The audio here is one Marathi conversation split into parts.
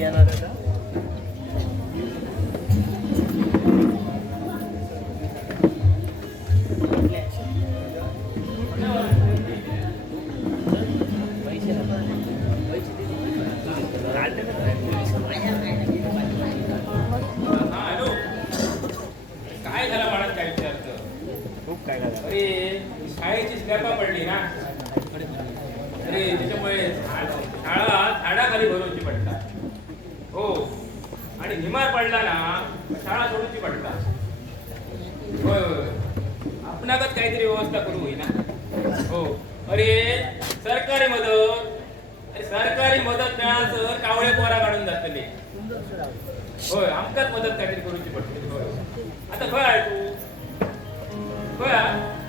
দেওয়া खय आहे?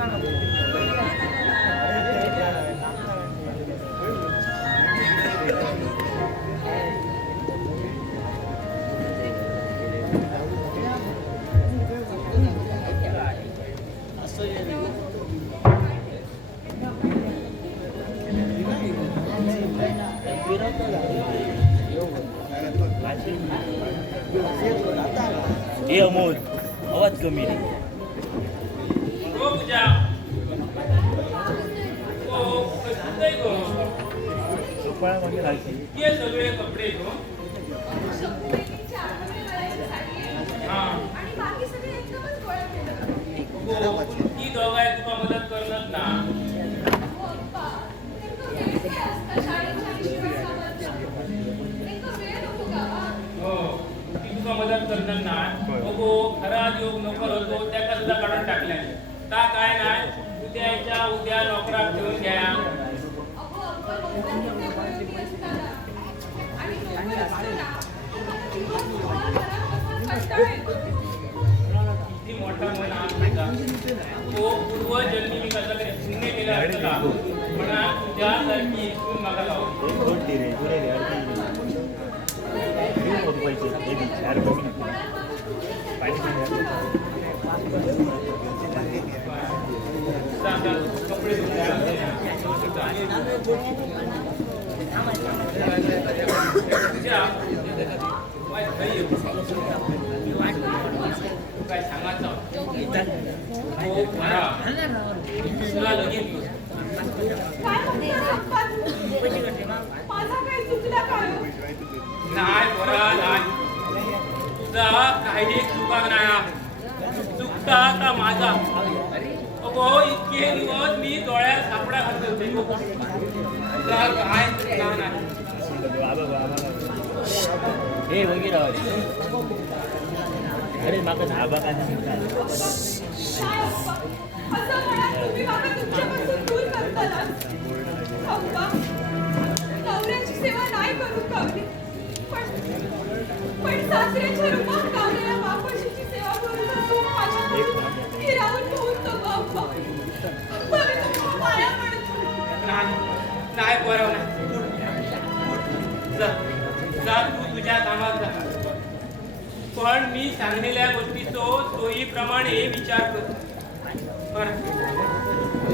हे तुका मदत करणार ना होय. बघो खरा योग नोकर होतो त्याका सुद्धा काढून टाकल्याने का काय नाही? उद्याच्या उद्या नोकराक ठेवून घ्या. किती मोठा मन तुझा तो पूर्वजन्मी मी कसा तरी पुण्य केला असता म्हणा तुझ्यासारखी इथून मला लावली सोडते रे पुरे रे अडकी घेऊन बघ पैसे हे बी, चार कमी नको. पाणी पिऊन नाही बरा नाही तुझा काही चुका नाही चुकता आता माझा अगो इतके दिवस मी डोळ्यात सापडा घालत होते तुझा काय चुका नाही हे अरे माका धाबा काय सांगता सेवा नाही करू पण सासऱ्याच्या रूपात बापाशीची सेवा माझ्या हिरावून ठेवून मी नाही बरं नाही. जा तू तुझ्या कामात जा. पण मी सांगलेल्या गोष्टीचो सोयीप्रमाणे विचार कर बरं.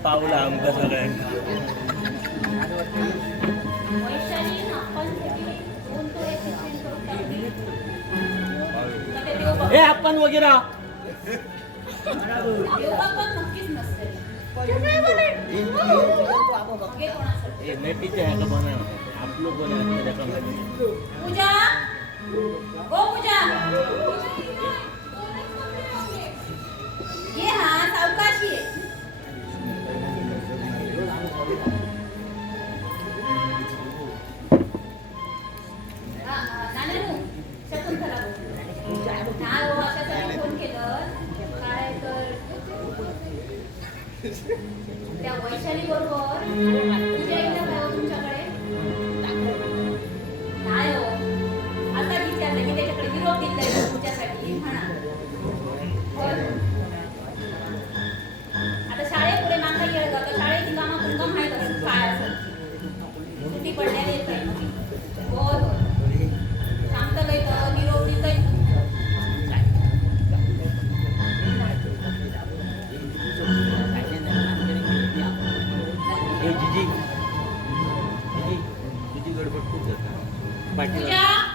Paula ang sa akin. Eh, hapan wag yun ah! आहे. का का आपलं आप लोग को जिजी. जिजी. जिजी गडबड खूप जातात पाठी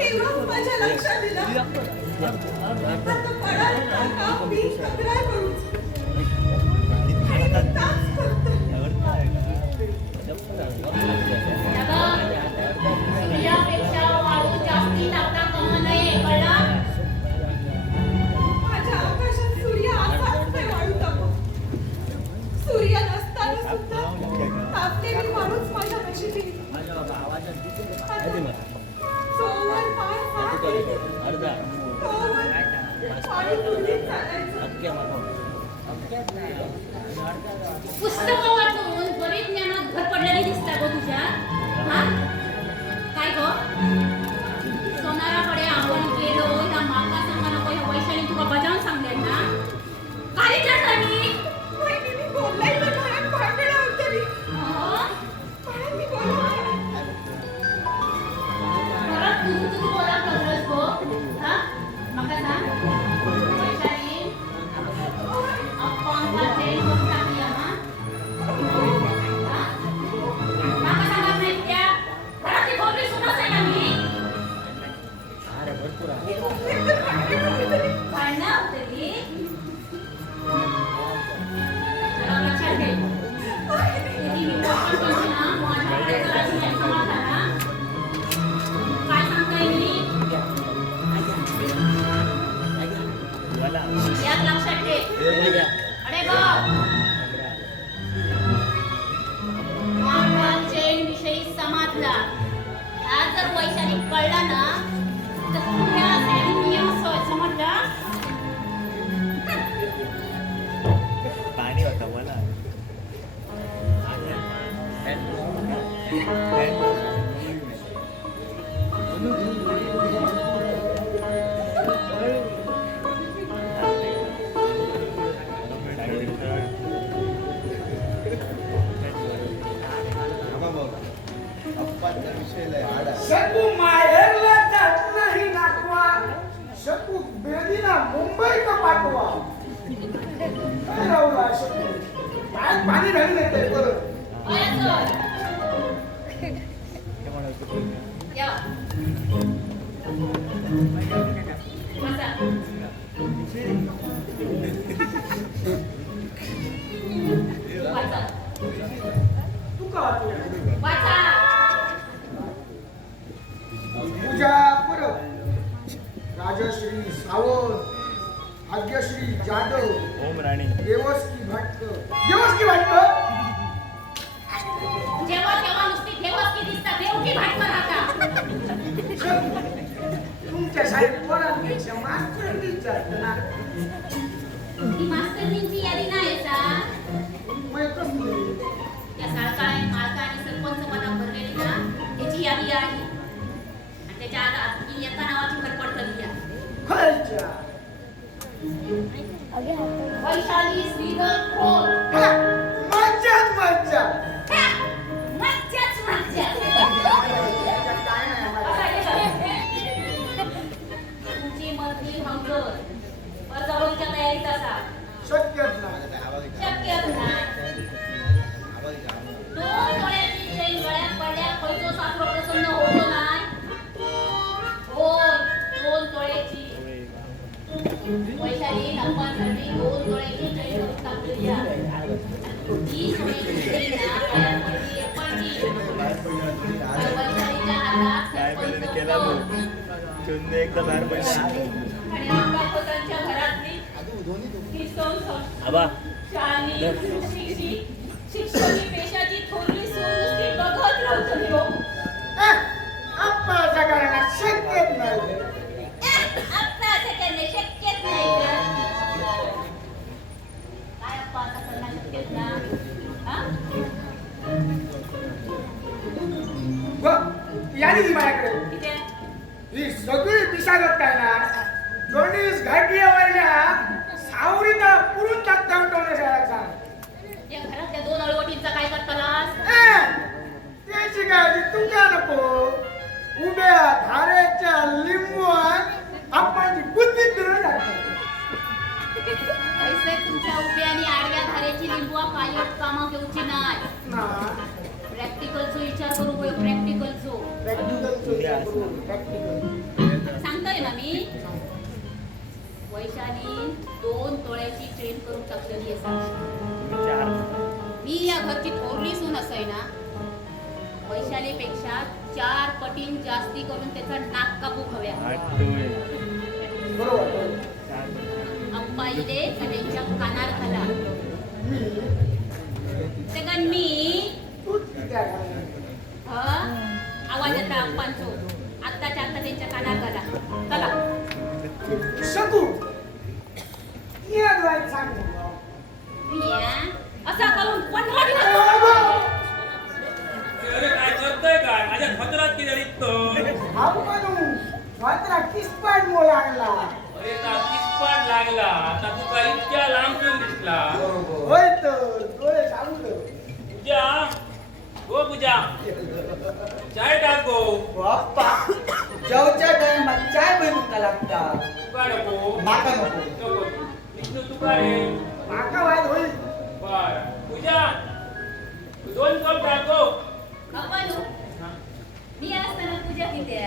तेव्हाच माझ्या लक्षात दिलं. आता तो पडाल का मी तक्रार करू. आणि अर्धा. पुस्तक वाचून बरीच ज्ञानात भर पडलेली लक्षात ठेव काय पाणी घालून येते परत वयाचं. या. तुमच्या साहेब पोरांपेक्षा मास्तरांनीच जास्त ना मास्तरनींची यादी नाही का मग कसली त्या साळकाळे मालका आणि सरपंच पदा भरलेली ना त्याची यादी आहे. आणि त्याच्या ही एका नावाची या खायच्या वैशाली श्रीधर तयारीत असा शक्यच नाही नाही. दोन डोळ्याची गळ्यात पडल्या सासरो प्रसन्न होतो नाही. होय दोन वैशाली नप्पांसाठी दोन करून टाकलेली आहे. ती गळ्यात पडली पडली. वैशालीच्या हातात एकदा बाहेर पडला. आबा. शाली सुशिक्षित शिक्षणी पेशाची थोरली सून नुसती बघत राहतो हो. आप्पा सगळ्यांना शक्यच नाही. आत्ता असं करणे शक्यच नाही गं. काय आप्पा असं करणं शक्यच ना? ब- यादी ती माझ्याकडे. इथे. सगळी पिसागत काय ना गणेश घाटी वरल्या सावरीता पुरून टाकता उठवणे शाळाचा. या घरातल्या दोन अळवटींचा काय करतालास त्याची काळजी तुका नको. उभ्या धारेच्या लिंबून आपण बुद्धी फिरून टाकतो पैसे तुमच्या उभ्या आणि आडव्या धारेची लिंबुआ कायम कामा घेऊची नाही प्रॅक्टिकलचो विचार करू होय प्रॅक्टिकलचो प्रॅक्टिकल प्रॅक्टिकल सांगतोय ना मी? वैशाली दोन तोळ्याची ट्रेन करून टाकलेली असा चार मी या घरची थोरली सून असय ना वैशालीपेक्षा चार पटीन जास्ती करून त्याचा नाक कापू हव्या. अंबाईले त्यांच्या कानार घाला. ते कारण मी आहे? आवाज येता अंबांचो. आत्ताच्या आत्ता त्यांच्या कानार घाला. चला. शकू? या द्वारे सांग असा करून पंधरा काय करतोय काय? माझ्या पत्रात किती निघतो आपण मात्र किसपाट मोला आणला अरे ता किसपाट लागला. आता तू काय इतक्या लांबून दिसला? होय तर डोळे सांगू पूजा हो पूजा. चाय टाक गो. बाप्पा जेवच्या टायमात चाय लागता तुका नको माका नको नको विष्णू तुका रे माका वाद होईल बर पूजा दोन कप टाक गो मी असताना पूजा किती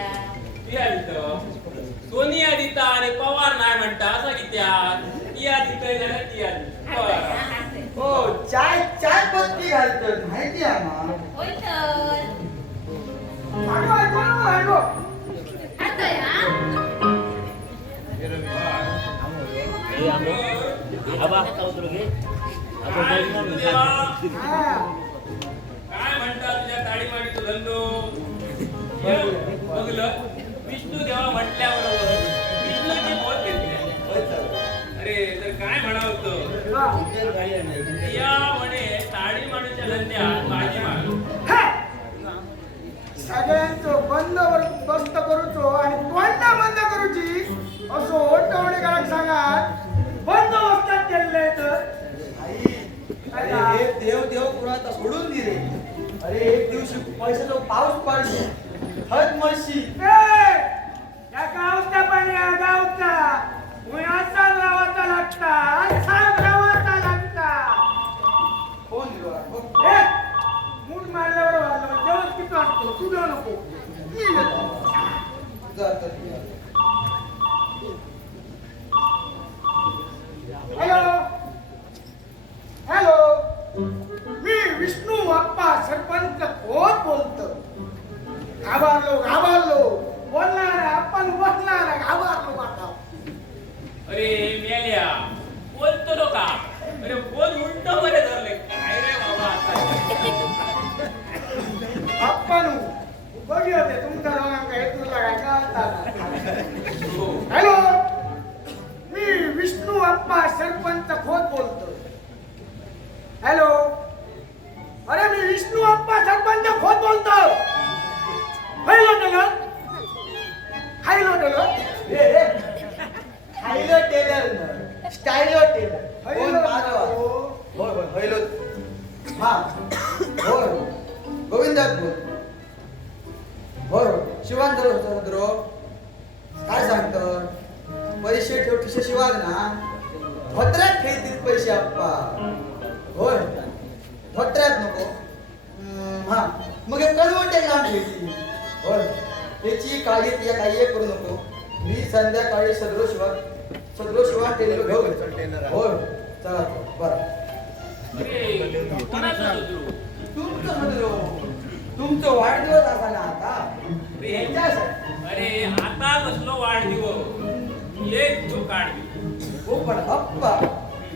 किया दित सोनिया दिता आणि पवार नाही म्हणता असा कित्या ती दितय जाल्यार किया दित बरं. हो चाय चाय पत्ती घालतात माहिती आहे ना होय तर माका काय जाऊ ना. विष्णुदेवा? काय म्हणता तुझ्या ताळीमाळीचा धंदो बघलं विष्णू देवा म्हटल्याबरोबर विष्णूची बोल अरे तर काय म्हणावं होतं हा. या म्हणे ताळीमाळीच्या धंद्यात बाजी मार हे! सगळ्यांचो बंद बस्त करूचो आणि तोंडा बंद करूची असो ओटवणेकाराक सांगात बंद बसतात केले तर आई अरे हे देव देव कुणाचा सोडून दे रे. अरे एक दिवशी पैशाचा पाऊस पाडशी हद मळशी. ए! या गावचा पाणी या गावचा. मुळाचा गावाचा लागता असा गावाचा लागता. कोण दिलो! मूठ मारल्यावर वाजलं जेवण किती वाजतो? तू देऊ नको. वाढदिवस एक तो काढ. हो पण अप्पा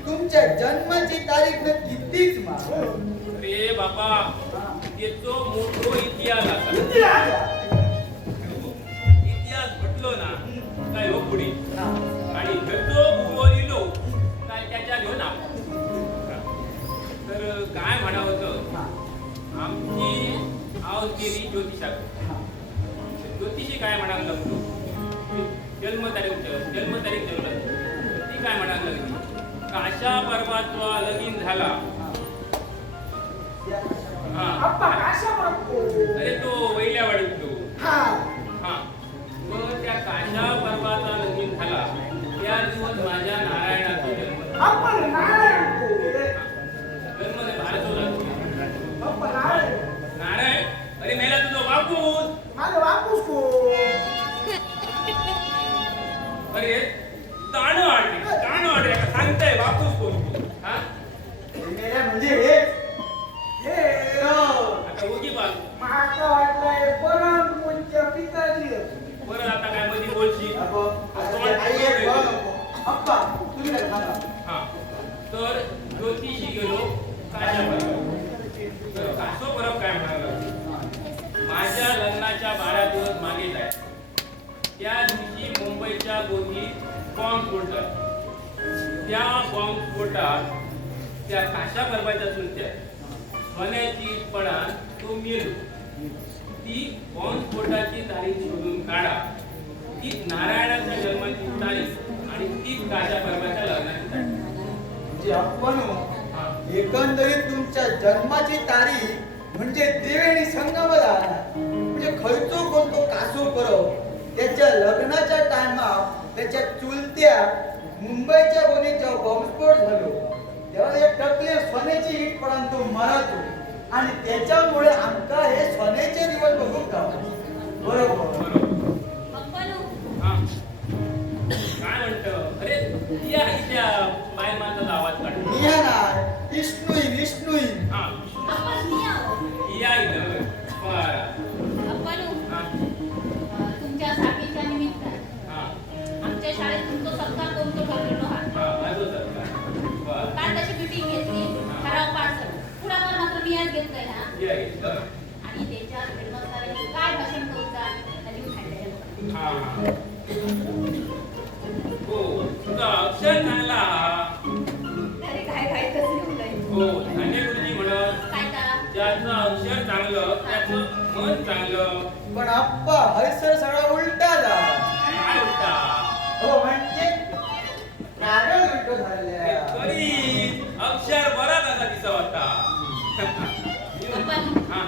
तुमच्या जन्माची तारीख न कितीच मा अरे बाबा त्याचो मोठो इतिहास असा? इतिहास म्हटलो ना काय हो पुढे? आणि त्याचो भूगोल इलो काय त्याच्या घेऊन आपण तर काय म्हणावं होतं आमची आव केली ज्योतिषात ज्योतिषी काय म्हणायला लागलो जन्मतारीख ठेव जन्मतारीख ठेवलं ती काय म्हणायला लागली काशा पर्वाचा लगीन झाला? हा. अरे तो वैल्यावाडीत त्या दिवशी मुंबईच्या गोदीत बॉम्ब फोडला. त्या बॉम्ब स्फोटात त्या काशा पर्वाच्या चुलत्या. सोन्याची पडान तो मेलो. ती बॉम्ब स्फोटाची तारीख शोधून काढा. ती नारायणाच्या जन्माची तारीख आणि तीच काशा पर्वाच्या लग्नाची तारीख. म्हणजे आपण. एकंदरीत तुमच्या जन्माची तारीख म्हणजे देवेणी संगम झाला म्हणजे खयचो कोणतो कासो करव त्याच्या लग्नाच्या टायमात त्याच्या चुलत्या मुंबईच्या गोनीच्या बॉम्बस्फोट झालो तेव्हा हे टकले सोन्याची हिट पडान तो मरातो आणि त्याच्यामुळे आमका हे सोन्याचे दिवस पण आप्पा हैसर सगळा उलटा झाला. काय उलटा. हो म्हणजे नारळ उलट झाल्या तरी अक्षर बरा कसा दिसा होता पप्पानी हा.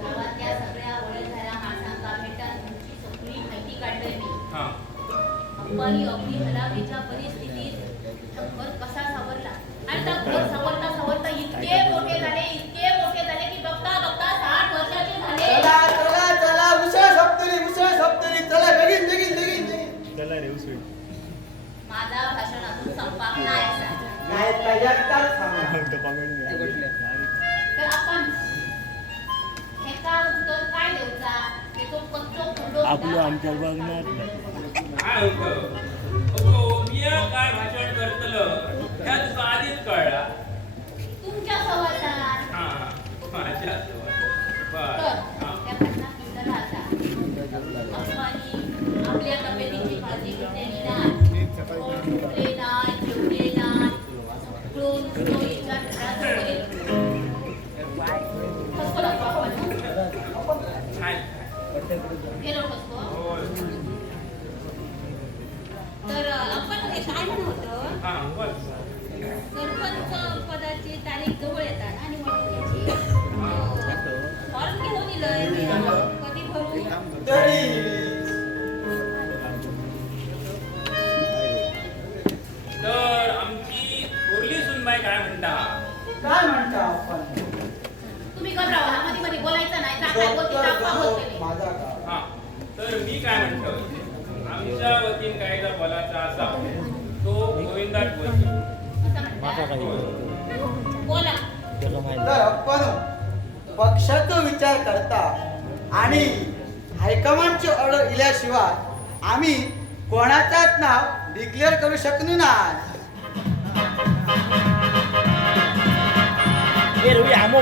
गावातल्या सगळ्या वडीलधाऱ्या माणसांचा भेटान तुमची सगळी माहिती काढलंय मी. हा. अंबानी अगदी हलाखीच्या परिस्थितीत तो घर कसा सावरला आणि त्या घर सावरता सावरता इतके मोठे झाले इतके मोठे झाले की बघता बघता साठ वर्षाचे झाले चला चला चला मुसळ सप्तरी मुसळ सप्तरी चला लगीन लगीन लगीन लगीन त्याला रे उसळी संपाक तर आपण उत्तर काय देऊचा ते फुडो आपलं आमच्या बघणार काय होतं काय भाषण करतलं ह्या तुका आधीच कळला तुमच्या सहवासात हा माझ्या तर त्या घटना आपल्या तब्येतीची तर आपण काय म्हणत सरपंच पदाची तारीख जवळ येतात बोला. तर आपण पक्षाचा विचार करता आणि हायकमांडची ऑर्डर इल्याशिवाय आम्ही कोणाचाच नाव डिक्लेअर करू शकलो नाही. ए रवी आमो